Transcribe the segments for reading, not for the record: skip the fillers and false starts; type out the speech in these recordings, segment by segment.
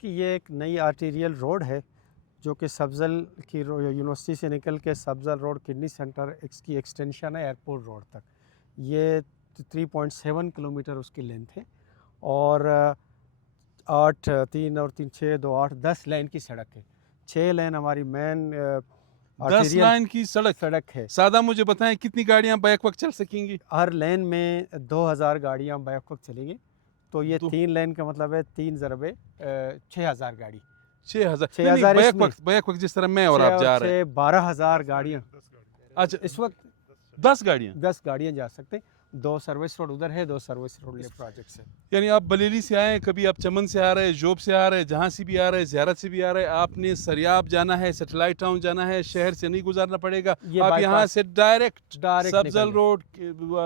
कि ये एक नई आर्टीरियल रोड है जो कि सब्ज़ल की यूनिवर्सिटी से निकल के सब्ज़ल रोड किडनी सेंटर इसकी एक्सटेंशन है एयरपोर्ट रोड तक। ये 3.7 किलोमीटर उसकी लेंथ है और 8 3 और 3 6 2 8 10 लेन की सड़क है। 6 लेन हमारी मेन 10 आर्टीरियल लाइन की सड़क है। सादा मुझे बताएं कितनी गाड़ियां बैक वक्त चल सकेंगी? हर लेन में 2000 गाड़ियाँ बैक वक्त चलेंगी। तो ये 3 लेन का मतलब है 3 ज़रबे 6000 गाड़ी। 6000 नहीं नहीं 6000 इसमें बैक वक्त जिस तरह मैं और आप जा रहे हैं। 12,000 गाड़ियाँ अच्छा इस वक्त 10 गाड़ियां 10 गाड़ियाँ जा सकते हैं। 2 सर्विस रोड उधर है, 2 सर्विस रोड लेफ्ट प्रोजेक्ट से। यानी आप बलेली से आए, कभी आप चमन से आ रहे हैं, जोब से आ रहे हैं, जहाँ से भी आ रहे हैं, ज़ियारत से भी आ रहे हैं, आपने सरियाब जाना है, सैटेलाइट टाउन जाना है, शहर से नहीं गुजारना पड़ेगा। आप यहाँ से डायरेक्ट सब्जल रोड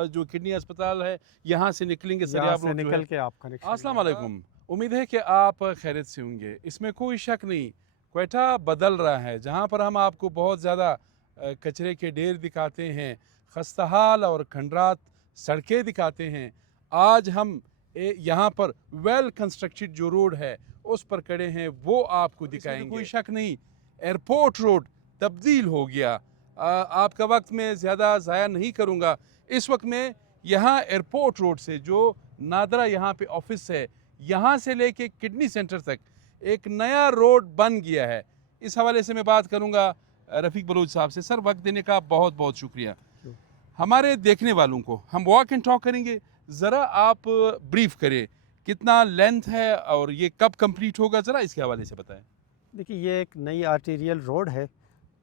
जो किडनी अस्पताल है यहाँ से निकलेंगे सरियाब रोड निकल के आप कनेक्शन। अस्सलाम वालेकुम, उम्मीद है कि आप खैरियत से होंगे। इसमें कोई शक नहीं, क्वेटा बदल रहा है। जहाँ पर हम आपको बहुत ज़्यादा कचरे के ढेर दिखाते हैं, खस्ताहाल और खंडरात सड़कें दिखाते हैं, आज हम यहाँ पर वेल कंस्ट्रक्टेड जो रोड है उस पर खड़े हैं, वो आपको दिखाएंगे। कोई शक नहीं, एयरपोर्ट रोड तब्दील हो गया। आपका वक्त मैं ज़्यादा ज़ाया नहीं करूँगा। इस वक्त में यहाँ एयरपोर्ट रोड से जो नादरा यहाँ पे ऑफिस है, यहाँ से लेके किडनी सेंटर तक एक नया रोड बन गया है। इस हवाले से मैं बात करूँगा रफ़ीक बलोच साहब से। सर, वक्त देने का बहुत बहुत शुक्रिया। हमारे देखने वालों को हम वॉक एंड टॉक करेंगे, ज़रा आप ब्रीफ करें कितना लेंथ है और ये कब कंप्लीट होगा, ज़रा इसके हवाले से बताएं। देखिए, ये एक नई आर्टीरियल रोड है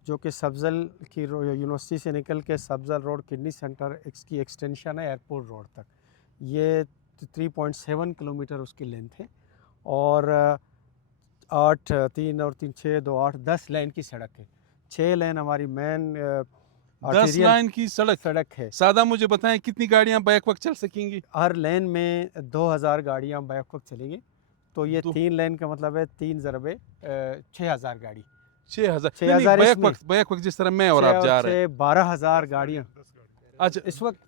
जो कि सब्ज़ल की यूनिवर्सिटी से निकल के सब्ज़ल रोड किडनी सेंटर इसकी एक्सटेंशन है एयरपोर्ट रोड तक। ये 3.7 किलोमीटर उसकी लेंथ है और 8 3 और 3 6 2 8 10 लेन की सड़क है। 6 लेन हमारी मेन 10 लाइन की सड़क है। सादा मुझे बताएं कितनी गाड़ियां बैक वक्त चल सकेंगी? हर लेन में 2000 गाड़ियां बैक वक्त चलेंगी। तो ये 3 लेन का मतलब है 3 ज़रबे 6000 गाड़ी। 6000 बैक वक्त जिस तरह मैं और आप जा रहे हैं। 12,000 गाड़ियाँ अच्छा इस वक्त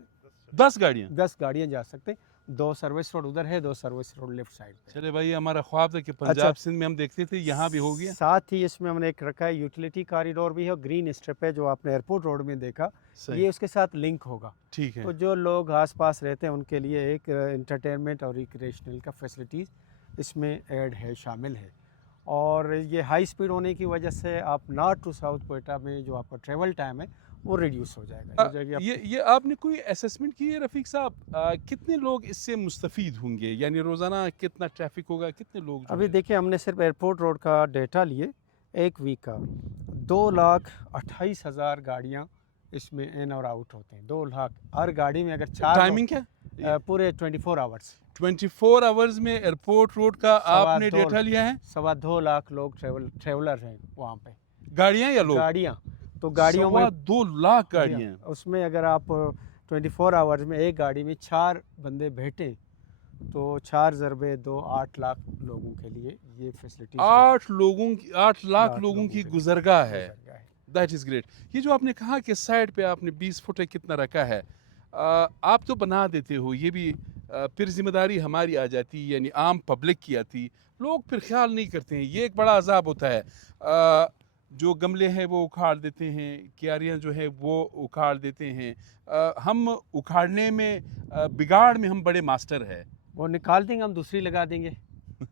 10 गाड़ियां जा सकते हैं। 2 सर्विस रोड उधर है, 2 सर्विस रोड लेफ्ट साइड पे। चले भाई, हमारा ख्वाब था कि पंजाब सिंध में हम देखते थे, यहाँ भी हो गया। साथ ही इसमें हमने एक रखा है यूटिलिटी कॉरिडोर भी है और ग्रीन स्ट्रिप है जो आपने एयरपोर्ट रोड में देखा, ये उसके साथ लिंक होगा। ठीक है। तो जो लोग आसपास रहते हैं उनके लिए एक इंटरटेनमेंट और रिक्रिएशनल का फैसिलिटीज़ इसमें ऐड है, शामिल है। और ये हाई स्पीड होने की वजह से आप नॉर्थ टू साउथ क्वेटा में जो आपका ट्रेवल टाइम है वो रिड्यूस हो जाएगा। ये आपने कोई असेसमेंट की है रफ़ीक साहब, कितने लोग इससे मुस्तफ़ीद होंगे, यानी रोज़ाना कितना ट्रैफिक होगा, कितने लोग? अभी देखिए, हमने सिर्फ एयरपोर्ट रोड का डेटा लिए एक वीक का। 2,28,000 गाड़ियाँ इसमें इन और आउट होते हैं। 2 लाख हर गाड़ी में। अगर 4 टाइमिंग क्या? पूरे 24 आवर्स। 24 आवर्स में एयरपोर्ट रोड का आपने डेटा लिया है? 2.25 लाख लोग ट्रेवलर हैं वहाँ पे। गाड़ियाँ या लोग? गाड़ियाँ। तो गाड़ियों में 2 लाख गाड़ियाँ। उसमें अगर आप 24 आवर्स में एक गाड़ी में 4 बंदे बैठें तो 4 ज़रबे 2 8 लाख लोगों के लिए ये फैसिलिटी 8 लाख लोगों की गुजरगाह है। That is great. ये जो आपने कहा कि साइड पे आपने 20 फुट कितना रखा है, आप तो बना देते हो, ये भी फिर जिम्मेदारी हमारी आ जाती, यानी आम पब्लिक की आती, लोग फिर ख्याल नहीं करते हैं। ये एक बड़ा अजाब होता है। जो गमले हैं वो उखाड़ देते हैं, क्यारियाँ जो है वो उखाड़ देते हैं। हम उखाड़ने में बिगाड़ में हम बड़े मास्टर है। वो निकाल देंगे, हम दूसरी लगा देंगे।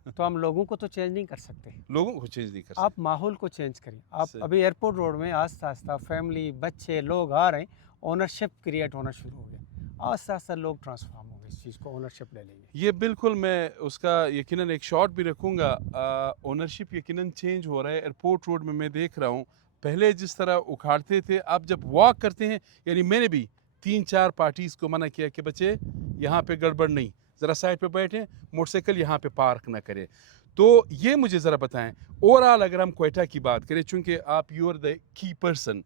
तो हम लोगों को तो चेंज नहीं कर सकते। लोगों को चेंज नहीं कर सकते। आप माहौल को चेंज करें। आप अभी एयरपोर्ट रोड में आस्ता आस्ता फैमिली, बच्चे, लोग आ रहे हैं, ओनरशिप क्रिएट होना शुरू हो गया। आस्ता आस्ता लोग ट्रांसफॉर्म हो गए, इस चीज़ को ओनरशिप ले लेंगे। ये बिल्कुल, मैं उसका यकीनन एक शॉट भी रखूँगा। ओनरशिप यकीनन चेंज हो रहा है। एयरपोर्ट रोड में मैं देख रहा हूँ, पहले जिस तरह उखाड़ते थे, अब जब वॉक करते हैं, यानी मैंने भी 3-4 पार्टीज़ को मना किया कि बच्चे यहाँ पे गड़बड़ नहीं, ज़रा साइड पे बैठें, मोटरसाइकिल यहाँ पे पार्क ना करें। तो ये मुझे ज़रा बताएं, ओवरऑल अगर हम क्वेटा की बात करें, चूँकि आप you are the key person,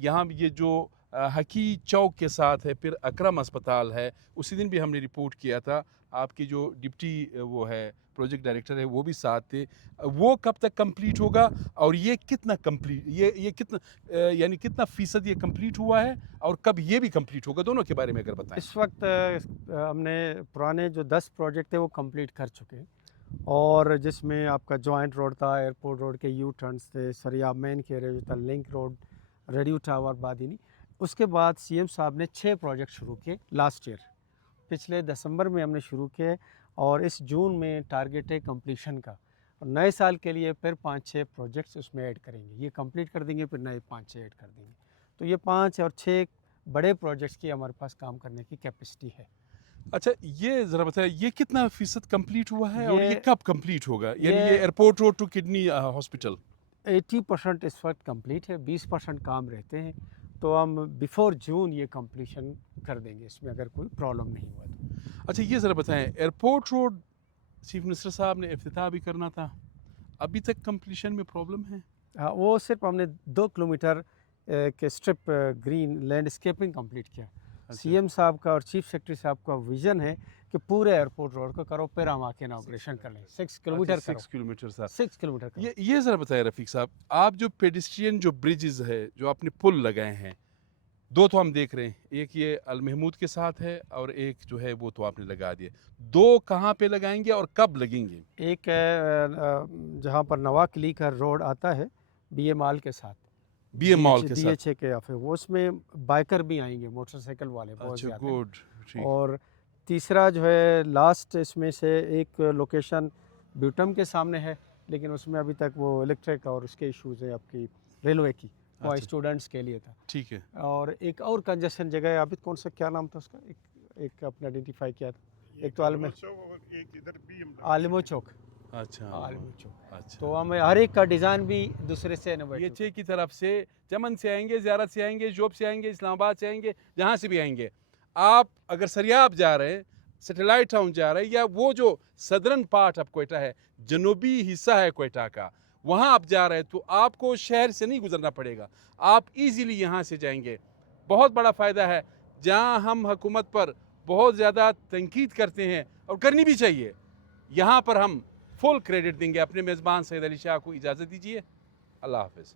यहाँ ये जो हकी चौक के साथ है, फिर अकरम अस्पताल है, उसी दिन भी हमने रिपोर्ट किया था, आपके जो डिप्टी वो है प्रोजेक्ट डायरेक्टर है वो भी साथ थे। वो कब तक कंप्लीट होगा और ये कितना कंप्लीट, ये कितना यानी कितना फ़ीसद ये कंप्लीट हुआ है और कब ये भी कंप्लीट होगा, दोनों के बारे में अगर बताएं। इस वक्त हमने पुराने जो 10 प्रोजेक्ट थे वो कंप्लीट कर चुके हैं। और जिसमें आपका जॉइंट रोड था, एयरपोर्ट रोड के यू टर्न्स थे, सरिया मेन के रेडियो था, लिंक रोड, रेडियो टावर, बादिनी। उसके बाद सीएम साहब ने 6 प्रोजेक्ट शुरू किए लास्ट ईयर, पिछले दिसंबर में हमने शुरू किए और इस जून में टारगेट है कंप्लीशन का। और नए साल के लिए फिर 5-6 प्रोजेक्ट्स उसमें ऐड करेंगे, ये कंप्लीट कर देंगे फिर नए 5-6 ऐड कर देंगे। तो ये 5 और 6 बड़े प्रोजेक्ट्स की हमारे पास काम करने की कैपेसिटी है। अच्छा, ये ज़रा बताइए, ये कितना फ़ीसद कंप्लीट हुआ है और ये ये कब कंप्लीट होगा? यानी ये ये airport road to kidney hospital. 80% इस वक्त कंप्लीट है, 20% काम रहते हैं। तो हम बिफोर जून ये कंप्लीशन कर देंगे इसमें, अगर कोई प्रॉब्लम नहीं हुआ तो। अच्छा, ये ज़रा बताएं, एयरपोर्ट रोड चीफ मिनिस्टर साहब ने इफ्तिताह भी करना था, अभी तक कंप्लीशन में प्रॉब्लम है? हाँ, वो सिर्फ हमने 2 किलोमीटर के स्ट्रिप ग्रीन लैंडस्केपिंग कंप्लीट किया। अच्छा। सीएम साहब का और चीफ सेक्रेटरी साहब का विजन है कि पूरे एयरपोर्ट रोड को करो, फिर हम आके इनॉग्रेशन कर लें। 6 किलोमीटर अच्छा, करो, 6 किलोमीटर साहब। 6 किलोमीटर करो। ये ज़रा बताएं रफ़ीक साहब, आप जो पेडिस्ट्रियन जो ब्रिजेज़ है, जो आपने पुल लगाए हैं, 2 तो हम देख रहे हैं, एक ये अल महमूद के साथ है और एक जो है वो तो आपने लगा दिए। 2 कहाँ पे लगाएंगे और कब लगेंगे? एक जहाँ पर नवा क्ली का रोड आता है बीए मॉल के साथ, बीएम मॉल के साथ। डीएचए के ऑफिस, वो उसमें बाइकर भी आएंगे, मोटरसाइकिल वाले बहुत अच्छा, ज़्यादा। गुड, ठीक। और तीसरा जो है लास्ट इसमें से एक लोकेशन ब्यूटम के सामने है, लेकिन उसमें अभी तक वो इलेक्ट्रिक और उसके इश्यूज हैं आपकी रेलवे की, वो अच्छा। स्टूडेंट्स के लिए था। ठीक है। और एक और कंजेशन जगह है, अभी कौन सा क्या नाम था उसका, एक आपने आइडेंटिफाई किया था, एक तो आलमो चौक, अच्छा, आलमो चौक। अच्छा। तो हमें हर एक का डिज़ाइन भी दूसरे से ये इनोवेटिव। 6 की तरफ से चमन से आएंगे, ज़ियारत से आएंगे, जोब से आएंगे, इस्लामाबाद से आएंगे, जहाँ से भी आएंगे। आप अगर सरियाब जा रहे हैं, सैटेलाइट टाउन जा रहे हैं, या वो जो सदर्न पार्ट ऑफ क्वेटा है, जनूबी हिस्सा है क्वेटा का, वहाँ आप जा रहे हैं, तो आपको शहर से नहीं गुजरना पड़ेगा, आप इजीली यहाँ से जाएंगे। बहुत बड़ा फ़ायदा है। जहाँ हम हुकूमत पर बहुत ज़्यादा तनकीद करते हैं, और करनी भी चाहिए, यहाँ पर हम फुल क्रेडिट देंगे। अपने मेज़बान सैयद अली शाह को इजाज़त दीजिए। अल्लाह हाफ़िज़।